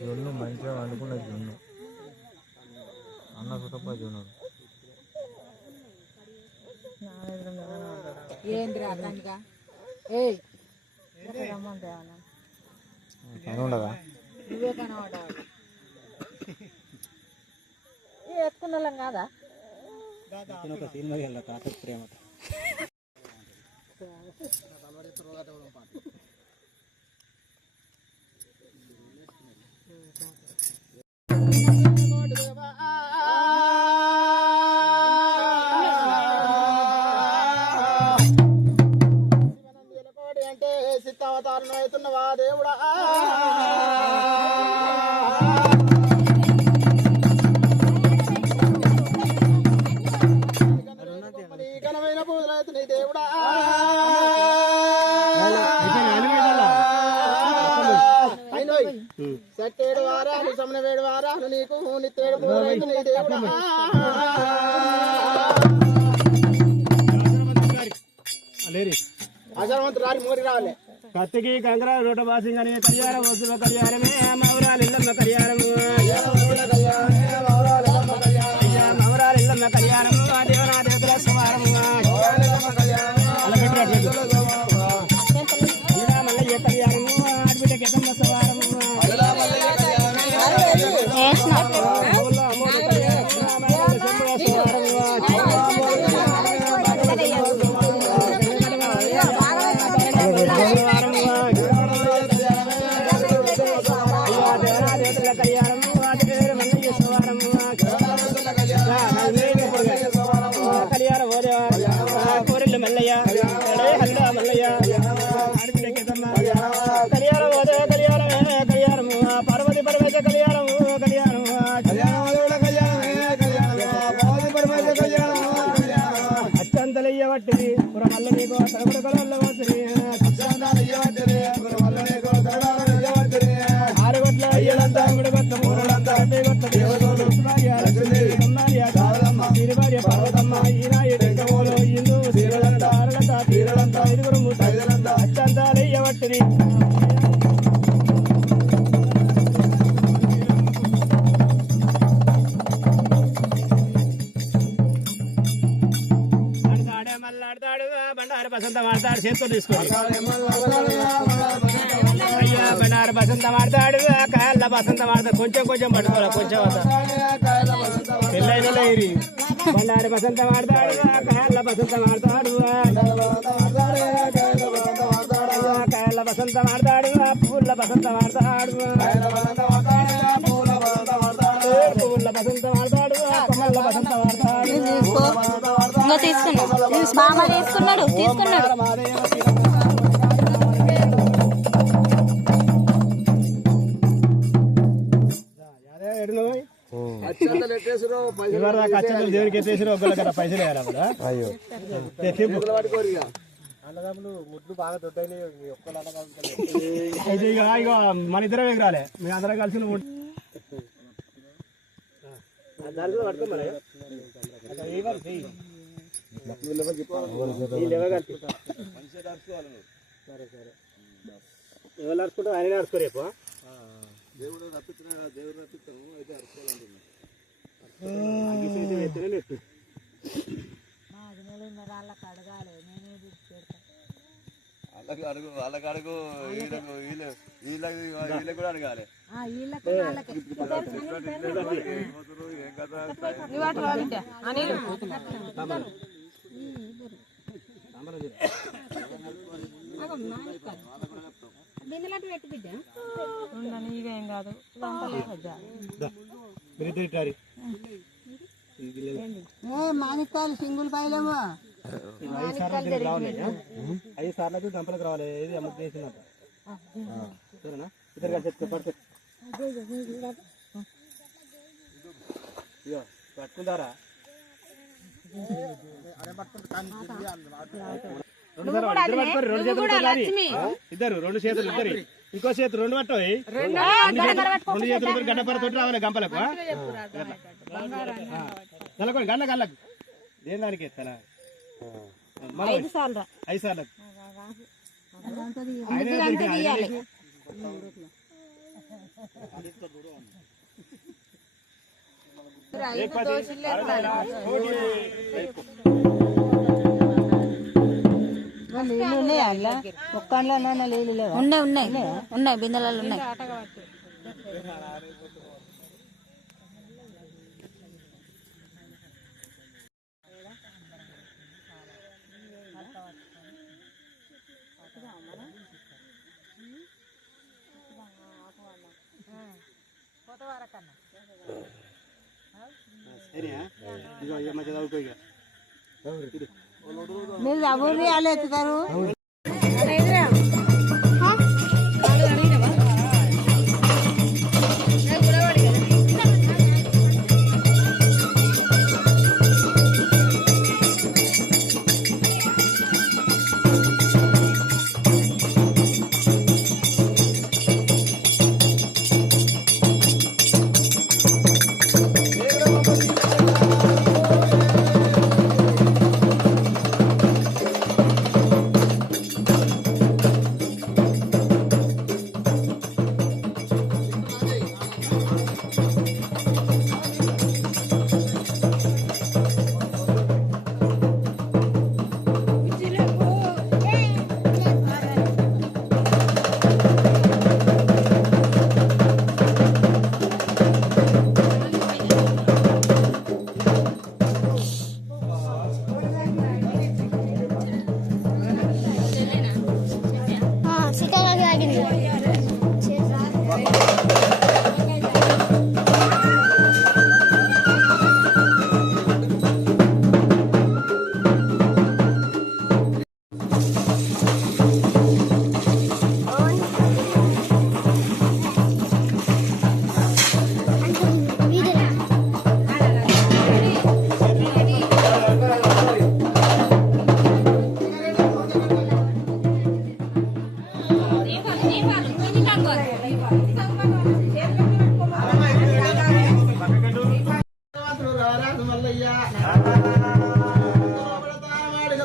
జొన్ను మంచిగా వండుకున్న జొన్ను అన్న సుతప్ప జొన్ను ఉండదా ఎత్తుకున్న వాళ్ళం కాదా సినిమా తాత ప్రేమ అంటే సిద్ధావతారణం అవుతున్నవా దేవుడా ఘనమైన పూజలు అవుతున్నాయి దేవుడా సట్టేడు వారాలు సమన వేడు వారాలు నీకు నిత్తేడు పూజలు అవుతున్నాయి దేవుడా అసరవంతులు రాని మోరి రావాలి కత్తికి కంకర రోట బాసింగని కళ్యాణం వస్తువ కళ్యాణమే మౌరాలు ఇల్లమ్మ కళ్యాణము మౌరాలు ఇల్లమ్మ కళ్యాణము దేవనా దేవతల సమారము మల్లయ్య కళ్యాణము ఆడబిడ్డ కెతమ్మ సవారము పార్వతి పరమేశ కళ్యాణము కళ్యాణము అచ్చంతలయ్య వట్టిది పురమల్ల నీకు తరగడగల ఆరుగొట్ల అయ్యలంతా గుడిగొట్ల మూలంతా గొట్ల దేవతలు తిరువార్య పార్వతమ్మ ఈనాయుడు ఇందు తీరలంతా ఆరులంతా తీరలంతా ఐదుగురు ముద్దలంతా అచ్చంతాలయ్య వట్టిది బండారు బసంత మాడతాడు చేతితో తీసుకోండి అయ్యా బండారు బసంత మాడతాడు కాయల బసంత మాడతాడు కొంచెం కొంచెం పట్టుకోవాలి కొంచెం పెళ్ళైన లేరి బండారు బసంత మాడతాడు కాయల బసంత మాడతాడు కాయల బసంత మాడతాడు పూల బసంత మాడతాడు పూల బసంత మాడతాడు కొమ్మల బసంత మాడతాడు తీసుకున్నాడు మామ తీసుకున్నాడు తీసుకున్నాడు దేవునికి ఎత్తేసారు ఒకళ్ళ కదా పైసలు అయ్యో ముడ్లు బాగా దొడ్డైన మన ఇద్దరం ఎగరాలే మేము అందరం కలిసి ఎవరు నడుచుకుంటాం ఆయన నడుచుకో రేపు దేవుడు రప్పించిన దేవుడు రప్పిస్తాము అయితే అడుకోవాలంటున్నాను వాళ్ళకి అడుగు వీళ్ళకి కూడా అడగాలి ఏం కాదు మాణిక్యాలు సింగుల్ పాయలేమో 5 సార్లు రావాలి 5 సార్లు దంపలకు రావాలి ఏది అమ్మ చేసినట్టు సరేనా ఇద్దరు కలిసి పడుతుంది పట్టుకుంటారా ఇద్దరు రెండు చేతులు ఇద్దరు ఇంకో చేతులు రెండు పట్టవి రెండు చేతులు గడ్డపర తోటి రావాలి గంపలకు నెలకొని గంట గళ్ళకు దేని దానికి ఎత్తానా 5 సార్లు 5 సార్లు ఉన్నాయి బిందెలలో ఉన్నాయి. మీరు ఎవరు ఎత్తుతారు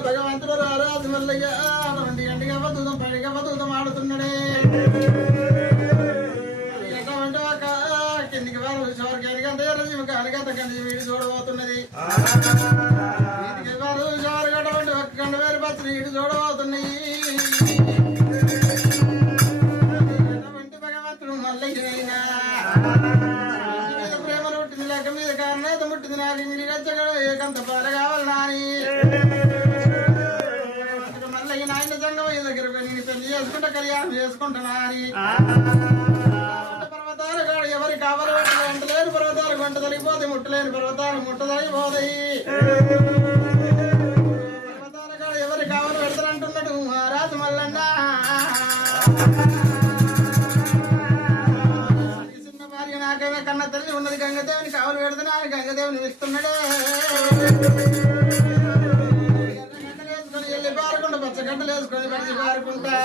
భగవంతుడు రారాజు మల్లయ్య రెండు గంటగా బతుకుతాం పడిగా బతుకుతాం ఆడుతున్నాడే ఎటువంటి ఒక కిందికి వారు శోరకానికంత ఎర్రజీమకానికంత కంది వీడి చూడబోతున్నది వీటికి వారు శోరగటువంటి ఒక్క గంట వేరు బతులు వీడి చూడబోతున్నాయి ఎటువంటి భగవంతుడు మల్లయ్యనైనా ప్రేమను పుట్టింది లెక్క మీద కారణేత ముట్టింది నాకు ఇంగిలి రచ్చగడ ఏకంత పాల కావాలి నాని మల్లయ్య నాయన సంగమయ్య దగ్గరకు నేను పెళ్లి చేసుకుంటా కళ్యాణం చేసుకుంటున్నా అని పర్వతాలు కాడు ఎవరి కావాలి వెంటలేని పర్వతాలు గంట తొలగిపోతాయి ముట్టలేని పర్వతాలు ముట్టదలిగిపోతాయి పర్వతాలు కాడు ఎవరి కావాలి పెడతారంటున్నాడు రాజు మల్లన్న నాకైనా కన్న తల్లి ఉన్నది గంగదేవుని కావలు పెడుతున్నా గంగదేవుని ఇస్తున్నాడే గంటలు వేసుకొని వెళ్ళి పారుకుంటా పచ్చగడ్డలు వేసుకొని పడిచి పారుకుంటా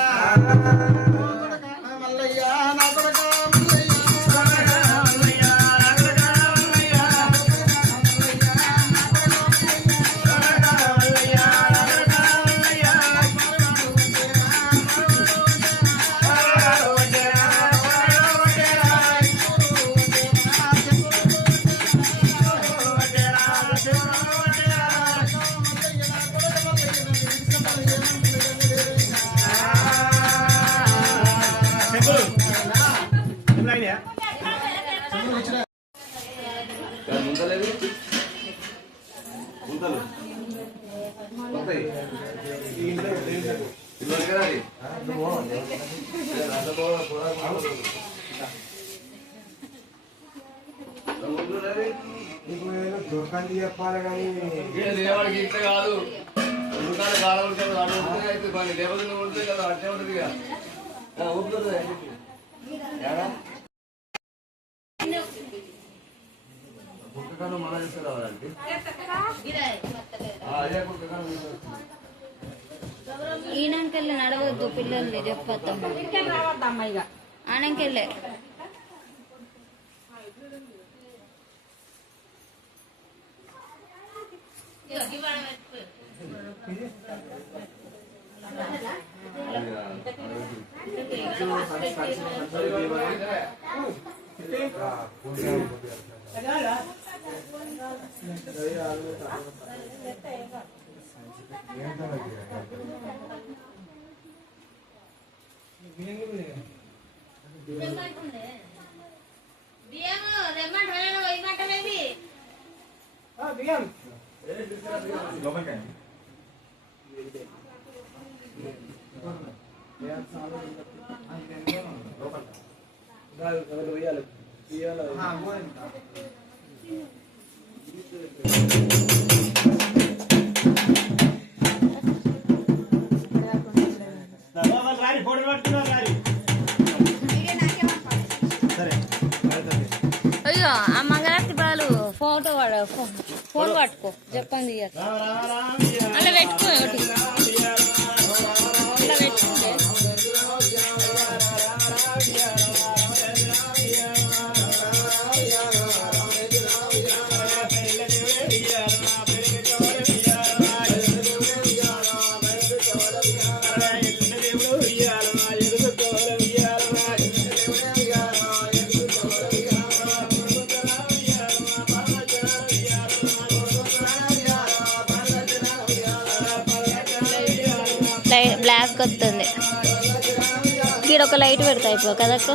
మల్లయ్య నా కొడక దొరకండి చెప్పాలి కానీ లేవాడికి ఇట్లా కాదు దుకాణ కాలం ఉంటుంది అటు ఉంటుంది అయితే పని లేకపోతే నువ్వు ఉంటుంది కదా అట్టే ఉంటుంది ఇక ఉంటుంది అక్కడ మన చేస్తే రావాలంటే ఈయనకెళ్ళి నడవద్దు పిల్లల్ని చెప్పొద్దమ్మా ఇక ఆనంకెళ్ళే అయ్యో ఆ మంగళారతి బాలు ఫోన్ పట్టుకో చెప్పండి అలా పెట్టుకో ఒకటి అలా పెట్టుకుంటే బ్లాక్ వస్తుంది ఇక్కడ ఒక లైట్ పెడతా అయిపో కదక్క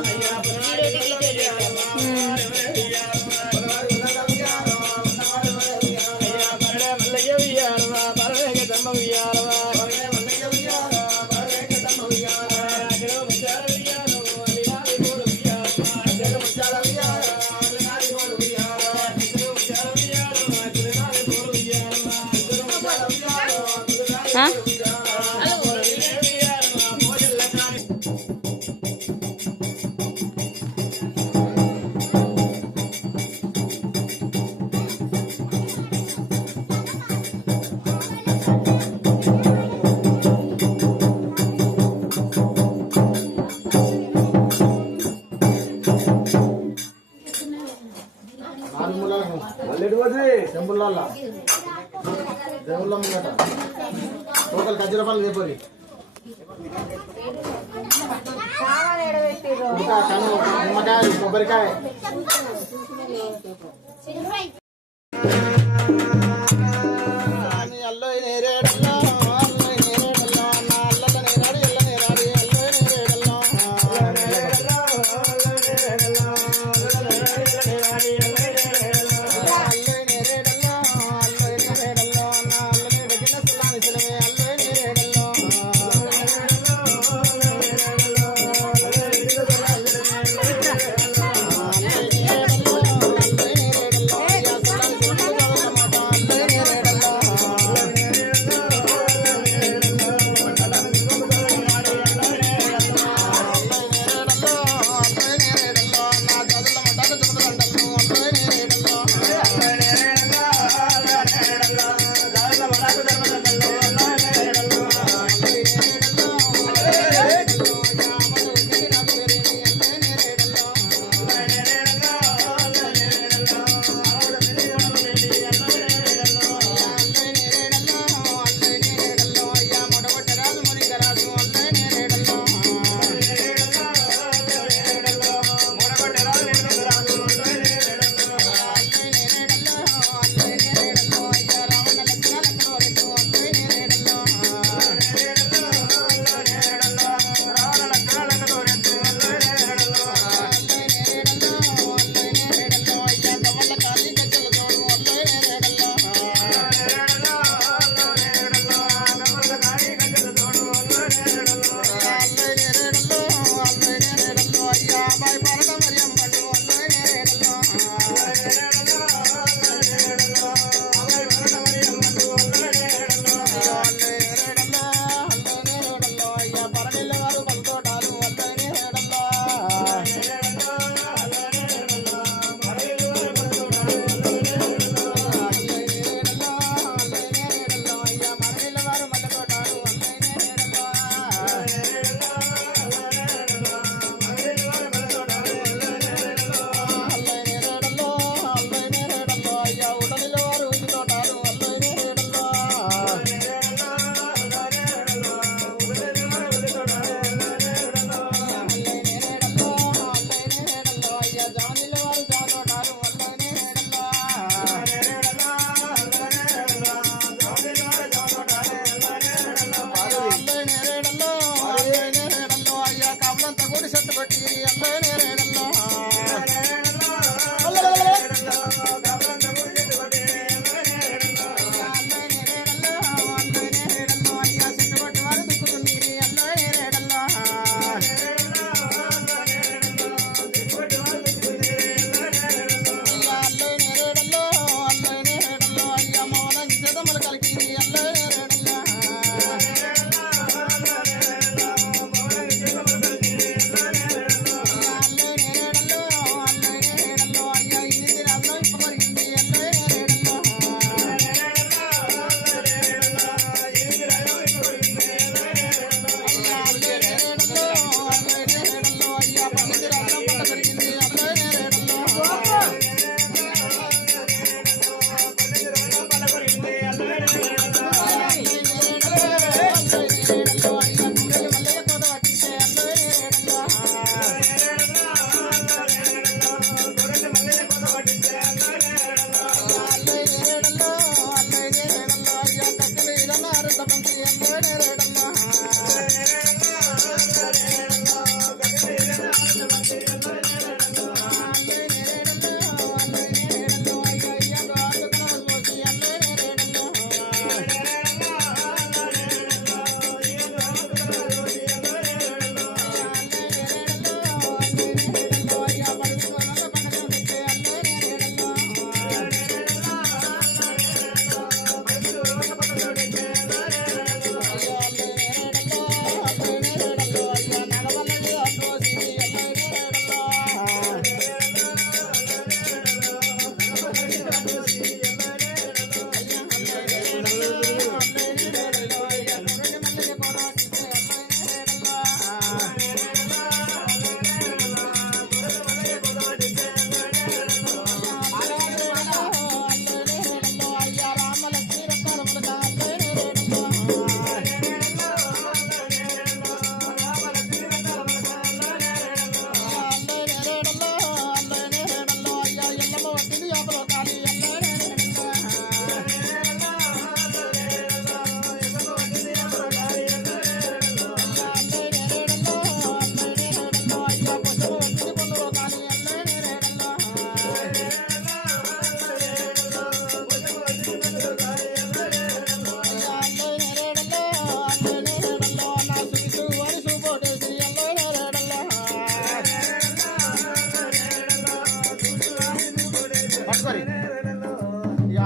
టెంపుల్ దేవుళ్ళ ముంగట లోకల్ ఖర్జూర పళ్ళు చెప్పరి నిమ్మకాయ కొబ్బరికాయ అల్లో నేరేడల్లో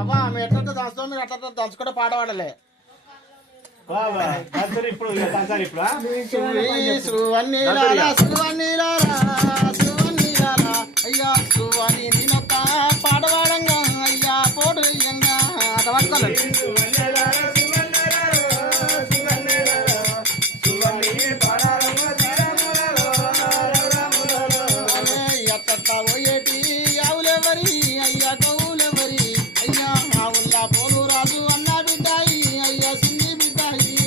అవ్వా మేము ఎట్లా దంచుతాం మీరు అట్లా దంచుకుంటే పాట పాడలే ఇప్పుడు ఇక తంచాలి ఇప్పుడు అయ్యా సువని నేనొక్క పాడవాడంగా అయ్యా పోటు అయ్యంగా అట పట్టుకోలేదు ఎట్ట పోయేటి ఆవులెవరి అయ్యా గోవులెవరి అయ్యా ఆవుల్లా పోలు రాజు అన్న బిడ్డాయి అయ్యా సిన్ని బిడ్డాయి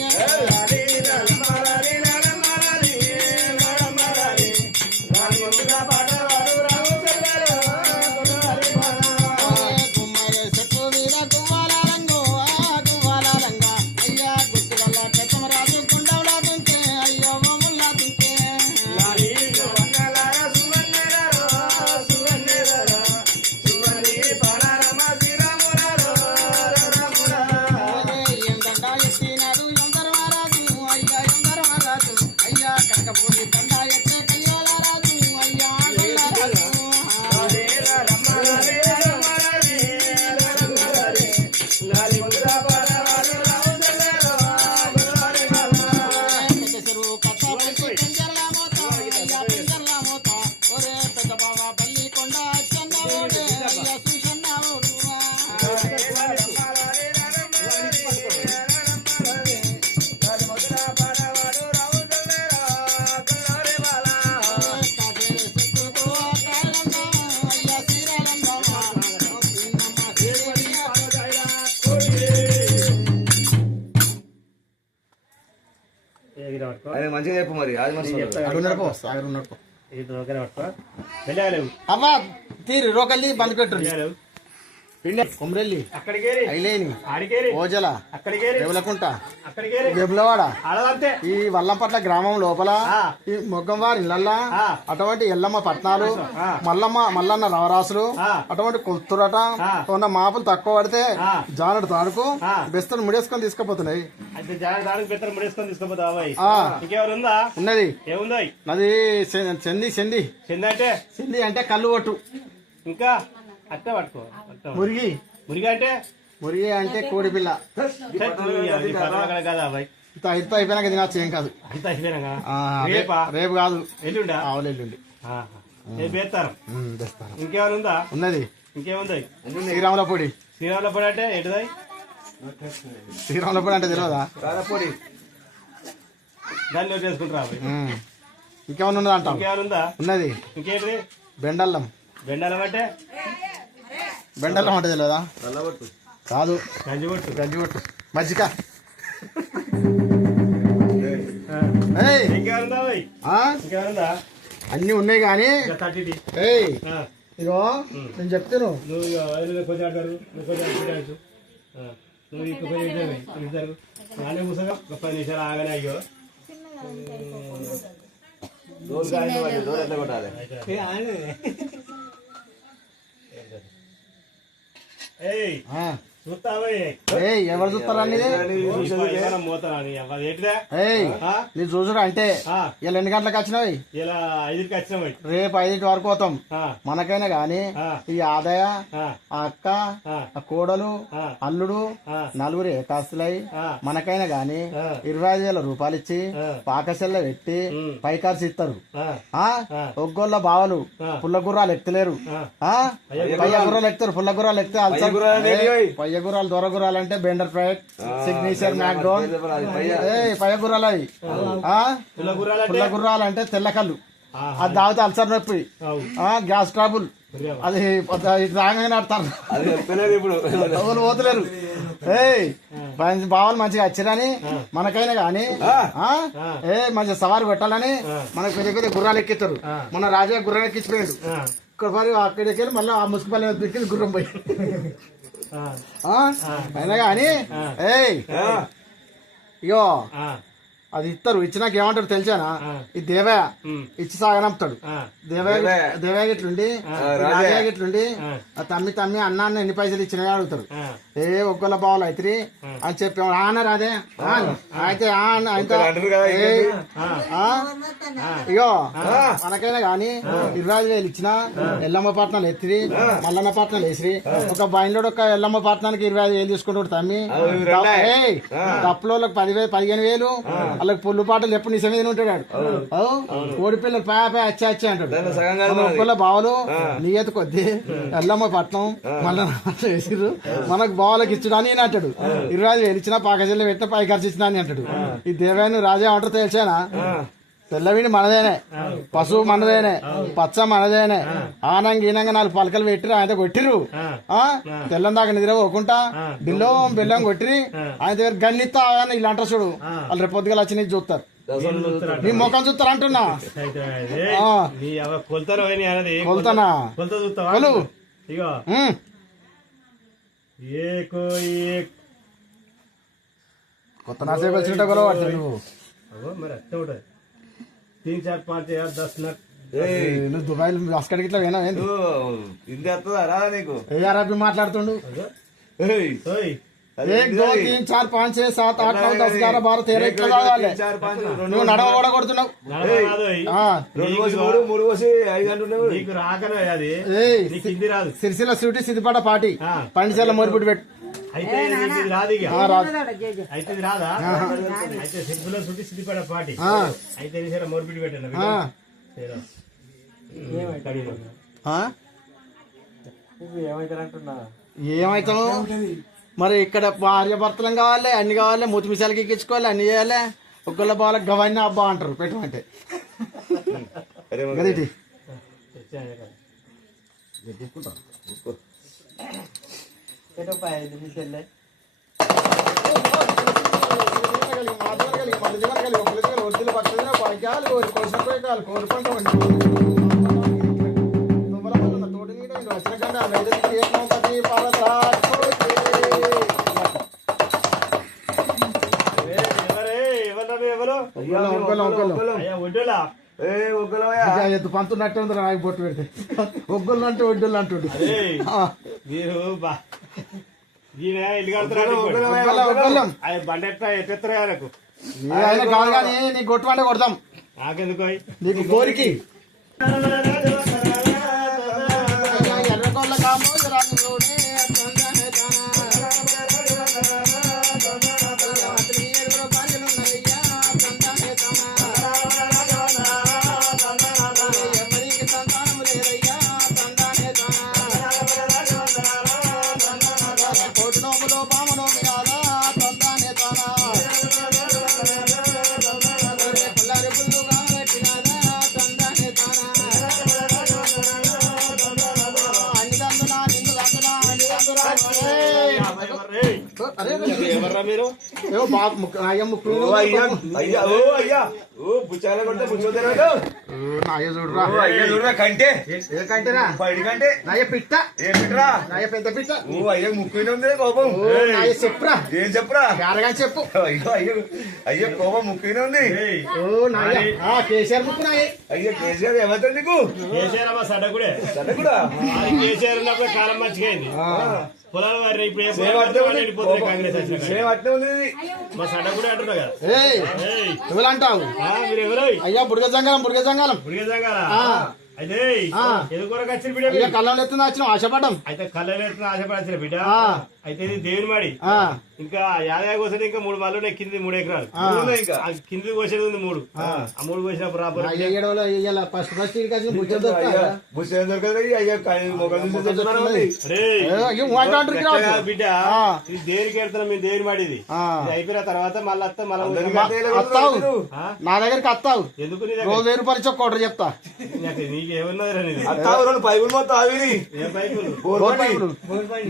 గుమ్మయ్య చెట్టు మీద గువ్వాలంగో గువ్వాలంగా అయ్యా గుర్తు వల్ల పెద్దమరాజు గుండవులా తుంటే అయ్యో మమ్ముల్లా తుంటే ఎందండా ఎత్తినాడు ఎందరమరాజు అయ్యా ఎందరమరాజు అయ్యా కనకపూడి దండా ఎత్తే కయ్యాల రాజు అయ్యా కయ్యారాజు చెరు కట్ట పెట్టి పింజర్ల మోత అయ్యా పింజర్ల మోత ఒరే పెద్ద బావ బల్లి కొండ అచ్చన్న ఓడే అయ్యా చూసన్న ఓడువా అది మంచిగా చెప్పు మరి అది వెళ్ళాలేవు అవ్వ తీరు రోకల్లి బంద్ పెట్టు కొమరెల్లి అక్కడికి ఐలేని ఆడికేరి ఓజల అక్కడికి రేవులకుంట అక్కడికి వెబ్లవాడ అడవంతే ఈ వల్లంపట్ల గ్రామం లోపల ఆ. ఈ మొగ్గంవారి ఇళ్ళల్లా ఆ. అటువంటి ఎల్లమ్మ పట్నాలు ఆ. మల్లన్న రవరాసులు ఆ. అటువంటి కొత్తురట ఆ. ఉన్న మాపులు తక్కువ పడితే ఆ. జానుడు తాడుకు ఆ. బెస్తలు ముడేసుకొని తీసుకుపోతున్నాయి అయితే దానికి బెత్తలు ముడేసుకొని తీసుకుపోతావా అబ్బాయి ఆ. ఇంకెవరు ఉందా ఉన్నది ఏముందో నది చెంది చెందంటే చెంది అంటే కళ్ళు కొట్టు ఇంకా అట్ట పట్టుకో మురిగి మురిగా అంటే మురిగి అంటే కోడి పిల్ల కదా అబ్బాయి ఇంత అయిపోయినాక తినచ్చు ఏం కాదు అంత అయిపోయినా ఆ, రేపా రేపు కాదు ఎల్లుండా ఆవులు ఎల్లుండి రేపు వేస్తారు తెస్తాను ఇంకేమైనా ఉందా ఉన్నది ఇంకేముంది శ్రీరాముల పొడి శ్రీరాముల పొడి అంటే ఏంటిది శ్రీరాముల పొడి అంటే తెలియదా పొడి దాన్ని నోట్ చేసుకుంటారా అబ్బాయి ఇంకేమన్నా ఉన్నది అంటాం ఇంకేమైనా ఉందా ఉన్నది ఇంకేంటిది బెండల్లం బెండాలం అంటే బెండల్లం అంటే తెలియదా చల్లబట్టు కాదు గంజి కొట్టు గంజి కొట్టు మజ్జిగ ఆ. ఏయ్ ఇంకేమైనా ఉందా అబ్బాయి ఆ? ఇంకేమైనా ఉందా అన్ని ఉన్నాయి కానీ ఇంకా 30 ఏయ్ ఇగో నేను చెప్తాను నువ్వు కొంచెం ఆడతారు నువ్వు కొంచెం ఆడు నువ్వు ఇక్కడ కొంచెం ఇద్దరు నానే కూర్చోగా ఒక 10 నిమిషాలు ఆగానే అయ్యో డోర్ కాయలు మరి డోర్ ఎట్లా కొట్టాలి ఏయ్ ఆ. చూస్తావా ఏయ్ ఎవరు చూస్తారా అనేది మోతాని ఏంటిదా ఏయ్ నీ చూసుడు అంటే ఆ. ఇలా ఎన్ని గంటలకు వచ్చినాయి ఇలా 5కి వచ్చినాం రేపు 5 వరకు పోతాం మనకైనా గాని ఆ. ఈ ఆదాయ ఆ. ఆ అక్క ఆ. ఆ కోడలు ఆ. అల్లుడు ఆ. నలుగురు ఏకాస్తులై ఆ. మనకైనా గాని ఆ. 25,000 రూపాయలు ఇచ్చి ఆ. పాకసెల్ల పెట్టి ఉమ్. పైకార్స్ ఇస్తారు ఆ. ఆ ఆ. ఒగ్గోళ్ళ బావలు ఆ. పుల్ల గుర్రాలు ఎక్కలేరు ఆ. పయ్య గుర్రాలు ఎక్కుతారు పుల్ల గుర్రాలు ఎక్కితే అల్సర్ పయ్య గుర్రాలు దొర గుర్రాలు అంటే బెండర్ ఫ్రైట్ సిగ్నేచర్ మ్యాక్డోన్ పయ్య గుర్రాలు అవి పుల్ల గుర్రాలు అంటే తెల్ల కళ్ళు అది తాగితే అల్సర్ నొప్పి గ్యాస్ ట్రబుల్ అది రాగానే ఆడతారు అది చెప్పలేదు ఇప్పుడు ఎవరు పోతలేరు ఏయ్ బావలు మంచిగా వచ్చిరని మనకైనా గాని మంచిగా సవారు పెట్టాలని మనకు పెద్ద పెద్ద గుర్రాలు ఎక్కిస్తారు మన రాజా గుర్రం ఎక్కించిపోయాడు ఇక్కడ మరి అక్కడికి వెళ్ళి మళ్ళీ ఆ ముసుగుపల్లి ఎక్కి గుర్రం పోయి అయినా గాని ఏయ్ ఇగో అది ఇస్తారు. ఇచ్చినాక ఏమంటాడు తెలిసానా, ఈ దేవయ్య ఇచ్చి సాగనంపుతాడు. దేవయ్య గిట్లుండి రాజయ్య గిట్లుండి తమ్మి అన్న ఎన్ని పైసలు ఇచ్చినా అడుగుతాడు. ఒక్కళ్ళ బావులు అయితే అని చెప్పి ఆనరు అదే అయితే ఇగో మనకైనా గాని 25,000 ఇచ్చిన ఎల్లమ్మ పట్నాలు ఎత్తిరి మల్లన్న పట్నాలు వేసిరి. ఒక బయలులో ఒక ఎల్లమ్మ పట్నానికి 25,000 తీసుకుంటాడు తమ్మి. తప్పులో 10,000 15,000 వాళ్ళకి పుల్లు పాటలు ఎప్పుడు నిజం మీద ఉంటాడు. కోడి పిల్లలు పాయ అచ్చా అచ్చా అంటాడు. ఒక్కళ్ళ బావులు నియత కొద్ది ఎల్లమ్మ పట్నం మల్లన్న పట్నం వేసిరు మనకు బావులకు ఇచ్చుడు అని అంటాడు. 25,000 ఇచ్చినా పాకజల్లు పెట్టిన పై ఖర్చు ఇచ్చినా అని అంటాడు. ఈ దేవాన్ని రాజా అంటారు తెలిసానా, తెల్లవిడి మనదేనే, పశువు మనదేనే, పచ్చ మనదేనే, ఆనంగా ఈనంగా 4 పలకలు పెట్టిరు ఆయన కొట్టిరు. తెల్లం దాకా నిద్ర పోకుండా బెల్లం కొట్టిరి ఆయన దగ్గర గన్నిస్తా ఇలా అంటారు చూడు. వాళ్ళు రేపు పొద్దుగా వచ్చి నీకు చూస్తారు, నీ ముఖం చూస్తారు అంటున్నా. కొలుతానా కొలు కొత్త నాసే వచ్చినట్టు కొలవ నువ్వు. నువ్వు దుబాయ్ అస్కడికి ఇట్లా పోయినా నీకు ఏ అరబీ మాట్లాడుతుండు. 1 2 3 4 5 6 7 8 9 10 11 12 13 ఇట్లా చదవాలి. నువ్వు నడవ కూడా కొడుతున్నావు. సిరిసిల్ల సూటి సిద్దిపేట పాటి పండిచేల మొరిపుడి పెట్టు. ఏమైతావు మరి ఇక్కడ భార్య భర్తలం కావాలి, అన్ని కావాలి, మూతి మిసాలకి ఎక్కించుకోవాలి, అన్ని చేయాలి. ఒక్కళ్ళ బాగా గవన్నీ అబ్బా అంటారు పెట్టమంటే. గది పంతున్నట్టు ఉంది నాకు బొట్టు పెడితే. ఒగ్గులు అంటే ఒడ్డులు అంటుండే. ఆయన కాదు కానీ నీకు కొట్టు అంటే కొడతాం. నాకెందుకు నీకు కోరికి ఎర్రకొల్ల మీరు కంటే పిట్ట పెద్ద పిట్ట ముక్కునే కోపం చెప్పురా ఏం చెప్పురా చెప్పు. అయ్యో కోపం ముక్కునే ఉంది. కేసీఆర్ ముక్కు అయ్యో కేసీఆర్ ఏమవుతుంది నీకు? కేసీఆర్ ఉన్నప్పుడు కాలం మంచిగా పొలాలు వారి మా సడ కూడా అంటున్నా కదా. ఎవరు అంటావు? అయ్యా బుడగ జంగాలం అయితే ఎందుకొరకు వచ్చిన బిడ్డ కళ్ళలో ఎత్తున వచ్చిన ఆశపడ్డం. అయితే కళ్ళలో ఎత్తున ఆశపడాల్సిన బిడ్డ అయితే ఇది దేవుని మాడి. ఇంకా యాదయ్య కోసేది ఇంకా 3 బాలు కింది 3 ఎకరాలు ఇంకా కింది కోసేది ఉంది 3. ఆ 3 కోసిన ప్రాపర్ బిడ్డ ఇది దేనికి వెళ్తున్నాం మేము దేవుని మాడిది అయిపోయిన తర్వాత మళ్ళీ వస్తా నా దగ్గరికి వస్తావు. ఎందుకు రోజు 1000 రూపాయలు ఇచ్చి ఒక చెప్తా.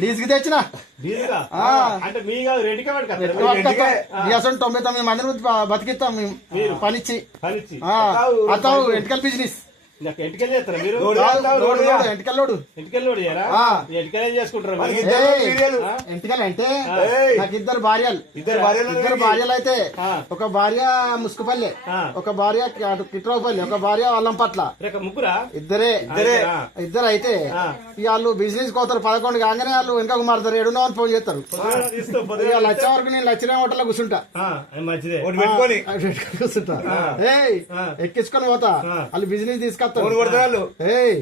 లీజుకి తెచ్చిన అంటే మీ కాదు 99 మందిని బతికిస్తాం మేము పనిచ్చి. అత్తావు ఎంటికల్ బిజినెస్ నాకు ఎంటికలు చేస్తారా మీరు ఎంటికల్లోడు ఎంటికలు చేయరా ఆ. ఎంటికలు ఏం చేసుకుంటారా మీరు? ఎంటికలు అంటే నాకు ఇద్దరు భార్యలు అయితే ఆ. ఒక భార్య ముసుకుపల్లి ఆ. ఒక భార్య కిట్రావుపల్లి ఒక భార్య అల్లంపట్ల రేక ముగ్గురా ఇద్దరు అయితే ఆ. ఇక వాళ్ళు బిజినెస్ కోతారు 11 కాగానే వాళ్ళు వెనక మారుతారు 7 అని ఫోన్ చేస్తారు తీసుకో ఇక లచ్చ వరకు నేను లచ్చిన హోటల్లో కూర్చుంటా మంచిదే పెట్టుకొని కూర్చుంటా ఏయ్ ఎక్కించుకొని పోతా వాళ్ళు బిజినెస్ తీసుకొస్తారు ఏయ్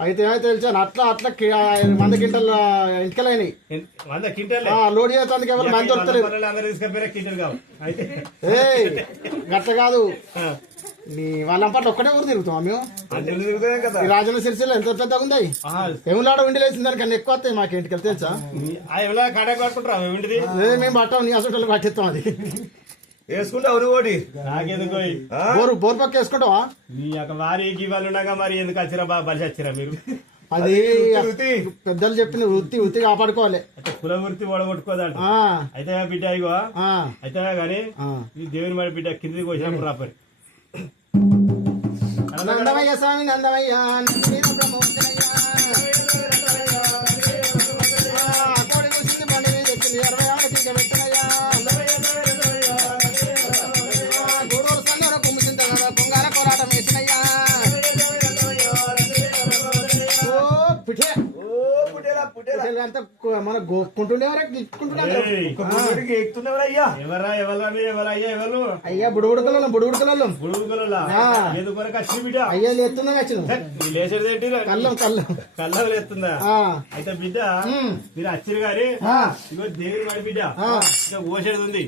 అయితే ఏమైతే తెలిసాను అట్లా 100 క్వింటల్ ఇంటికెళ్ళని 100 క్వింటాల్ లోడ్ చేస్తానికి ఎవరు మంది దొరుకుతలేదు అందరూ తీసుకపోయినా క్వింటల్ కావు అయితే ఏయ్ గట్ల కాదు నీ వాళ్ళంపట్ల ఒక్కటే ఊరు తిరుగుతాం మేము ఈ రాజన్న సిరిసిల్ల ఎంత పెద్దగా ఉంది ఏములాడ ఉండి లేచిన దానికన్నా ఎక్కువ వస్తాయి మాకు ఇంటికి తెలుసా ఎవరా కాటా కట్టుకుంటారా ఏంటిది మేము పట్టాం నీ అసలు పట్టిస్తాం అది వేసుకుంటావు ఓటి నాకెందుకు బోర్ పక్క వేసుకుంటావా మీ యొక్క వారికి వాళ్ళు ఉండగా మరి ఎందుకు వచ్చిరా బాగా బలిసి వచ్చిరా మీరు అది పెద్దలు చెప్పిన వృత్తి కాపాడుకోవాలి అంటే కుల వృత్తి ఓడగొట్టుకోదంట అయితే బిడ్డ ఇగో అయితే గాని ఈ దేవుని మరి బిడ్డ కిందికి వచ్చినప్పుడు రాపరి నందమయ్య స్వామి నందమయ్య కోడి కూసింది బండి మీద ఎక్కింది 26 టీక పెట్టనయ్యా గూడూరు సందర కుమ్మిసింత పొంగాల పోరాటం వేసినయ్యా అంతా మన గోక్కుంటుండేవరా ఎక్కుతున్నారయ్యా ఎవరా ఎవరయ్యా ఎవరు అయ్యా బుడుగుడుకలం గుడుగుల ఎందుకొరకు వచ్చిన బిడ్డ అయ్యా ఎత్తున్నా వచ్చిన లేచేది ఏంటి కళ్ళం లేస్తుందా అయితే బిడ్డ మీరు వచ్చిరు గారి ఇగో దేవుని మరి బిడ్డ ఇక ఓసేది ఉంది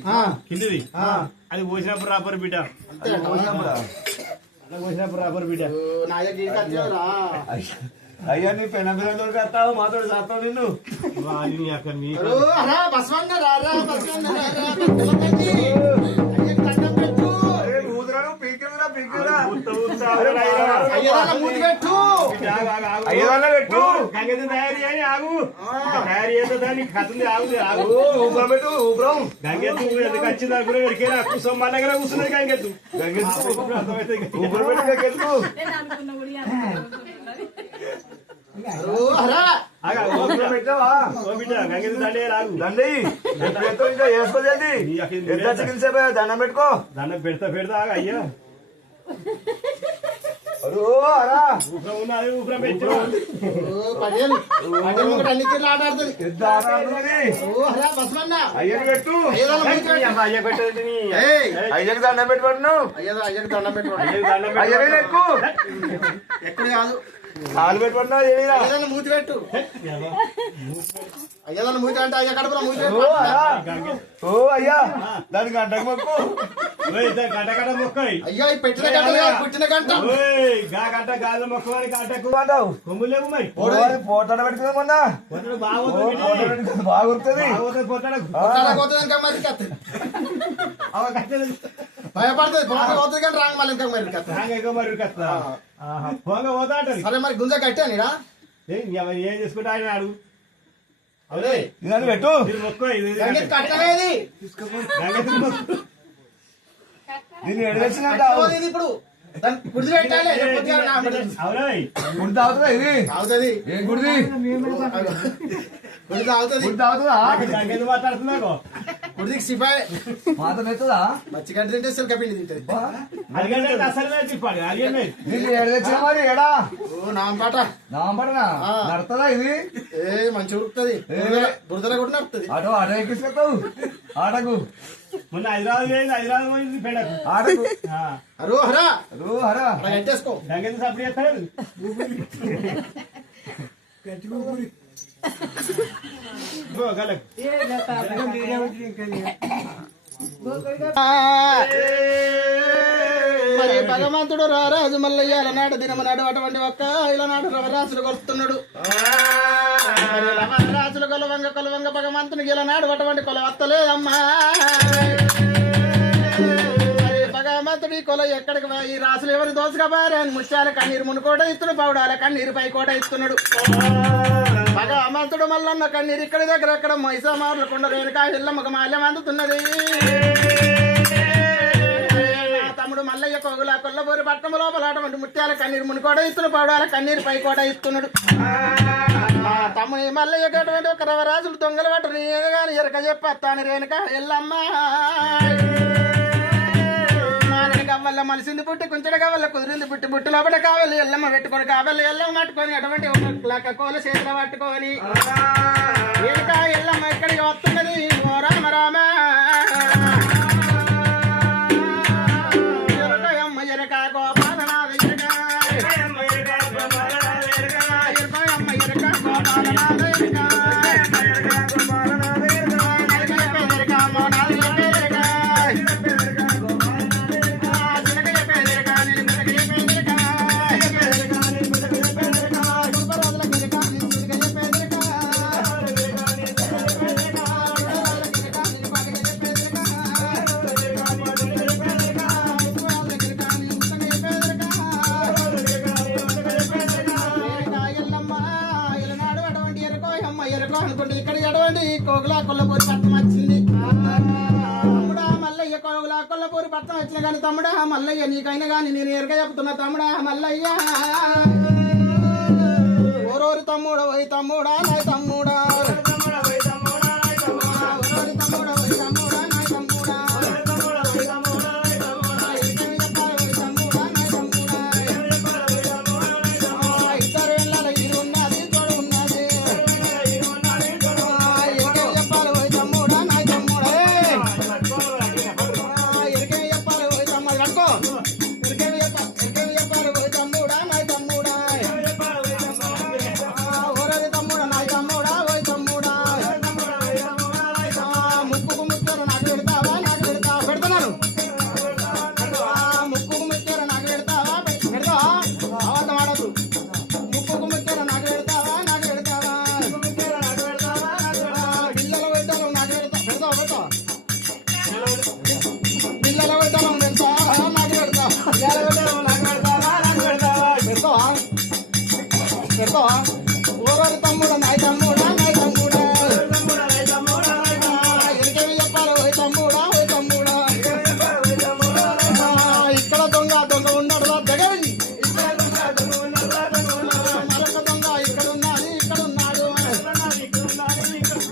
కిందిది అది ఓసినప్పుడు రాపరు బిడ్డ ఓసినప్పుడు రాపరు బిడ్డ అయ్యా నీ పెన పిల్లలు కడతావు మాతో చేస్తావు నిన్ను తయారీ అని ఆగు తయారీ చేస్తే దాన్ని కథంది ఆగుది ఆగు ఊపిరం పెట్టు ఊపిరం గంగెత్తు ఎందుకు వచ్చింది అనుకునే ఎరికేనా కూర్చొని మన దగ్గర కూర్చున్నది గంగెత్తు ఊపిరం పెట్టు గంగెత్తు పెట్టావా గంగెత్తు దండే రాగు దండి ఇంకా వేసుకోదండి ఎంత చికిత్స దండం పెట్టుకో దండం పెడతా అయ్యా ఊపిరం ఉన్నది ఊపిరం పెట్టు అయ్యకు పెట్టు అయ్యకు దండం పెట్టుకుంటున్నావు అయ్యకు ఎక్కువ ఎక్కడ కాదు కాలు పెట్టుకుంటున్నావు ఏమిరా మూతి పెట్టు అయ్యా మూతి అంటే అయ్యా కడుపులో మూతి ఓ అయ్యా దానికి గంటకు మొక్కు గంట మొక్కయి అయ్యా పెట్టిన గంట పుట్టిన గంట గంట గాలి మొక్కని గంటకు అంటావు కొమ్ములేవు మరి పోటాడ పెట్టుకుందా మొన్న బాగా గుర్తుంది భయపడుతుంది పోతుంది కానీ రాంగ్ మళ్ళీ ఇంకా మరి పొంగ పోతా అంటది సరే మరి గుంజ కట్టాను ఏం చేసుకుంటా ఆయన అడుగు ఇదాన్ని పెట్టు మొక్క కట్టలేదు దీన్ని ఎడవచ్చిందంట ఇప్పుడు గుడి పెట్టాలి గుడి తాగుతుందా ఇది అవుతుంది ఏం గుడిది గుడి తాగుతుంది గుడి తాగుతుందా మాట్లాడుతున్నా గుడికి సిపాయి మాత్రం ఎత్తుదా మచ్చిగడ్డ తింటే అసలు కపిండి తింటది దీన్ని ఎడవచ్చిన మరి ఎడా నాంపాట నాంపడనా నడుతుందా ఇది మంచి ఉరుకుతుంది బురదలో కూడా నడుతుంది ఆటో ఎక్కిస్తావు ఆటకు మొన్న హైదరాబాద్ పోయింది పెడకు ఆటకు అరో హరా హరా గట్టేసుకో గంగ సప్పుడు చేస్తాడు మరి భగవంతుడు రారాజు మల్లయ్య నాడు దినమనాడు అటువంటి ఒక్క ఇలనాడు రవరాసులు కొలుస్తున్నాడు రాజులు కొలవంగ భగవంతునికి ఇలనాడు అటువంటి కొల వత్తలేదమ్మా భగవంతుడి కొల ఎక్కడికి ఈ రాసులు ఎవరు దోసుకపోయారు అని ముత్యాల కన్నీరు మునుకోట ఇస్తున్నాడు పౌడాల కన్నీరు పై కోట ఇస్తున్నాడు భగవంతుడు మల్లన్న కన్నీరు ఇక్కడి దగ్గర ఎక్కడ మైసామారులు కొండ రేణుకా ఇళ్ళ ఒక మాల్యం అందుతున్నది తమ్ముడు మల్లయ్య కోగుల కొల్లబూరి పట్టణం లోపల అటువంటి ముత్యాల కన్నీరు ముని కూడా ఇస్తున్నాడు పౌడాల కన్నీరు పై కూడా ఇస్తున్నాడు నా తమ్ముని మల్లయ్యకి అటువంటి ఒక రవరాజులు దొంగలు పట్టని కానీ ఎరక చెప్పేస్తాను రేణుక ఎల్లమ్మ వల్ల మలిసింది పుట్టి కుంచెడగా వల్ల కుదిరింది పుట్టి బుట్టి లోపల కావాలి ఎల్లమ్మ పెట్టుకొని కావాలి ఎల్లమ్మ పట్టుకొని అటువంటి ఒక కోల చేతిలో పట్టుకొని ఇంకా ఎల్లమ్మ ఇక్కడికి వస్తున్నది ఓ రామ రామ ఎరకయమ్మ ఎరక గోపాలనాథ ఎరక ఎరకయమ్మ ఎరక గోపాలనాథ ఎరక అనుకోండి ఇక్కడ ఎడవండి కోగులా కొల్లపూరి పట్టణం వచ్చింది తమ్ముడా మల్లయ్య కోగులా కొల్లపూరి పట్టణం వచ్చిన కానీ తమ్ముడా మల్లయ్య నీకైనా కానీ నేను ఎరగ చెప్తున్నా తమ్ముడా మల్లయ్య ఓరోరి తమ్ముడా ఓయ్ తమ్ముడా నాయ్ తమ్ముడా ఓరోరి తమ్ముడు నాయ్ తమ్ముడా నాయ్ తమ్ముడా ఎరికేమి చెప్పాలి ఓయ్ తమ్ముడా ఓయ్ తమ్ముడా ఇక్కడ దొంగ దొంగ ఉన్నాడు దగ్గర మరొక దొంగ ఇక్కడ ఉన్నది ఇక్కడ ఉన్నాడు ఇక్కడ ఉన్నాడు ఇక్కడ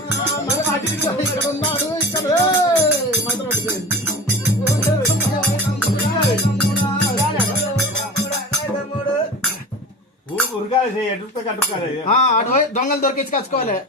ఉరకాలి ఎటు కట్టుకోవాలి అటు దొంగలు దొరికించి కచ్చుకోవాలి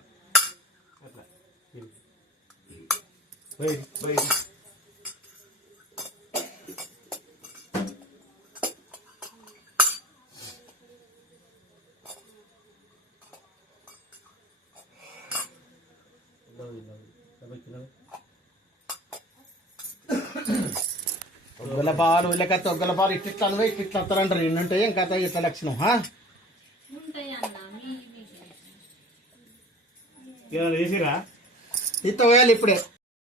ఒగ్గల పాలు లేకపోతే ఒగ్గల పాలు ఇట్లా అనువే ఇట్లా వస్తారంటారు ఎన్నుంటాయి ఇంకా ఇట్లా లక్షణం చేసిరా ఇట్లా పోయాలి ఇప్పుడే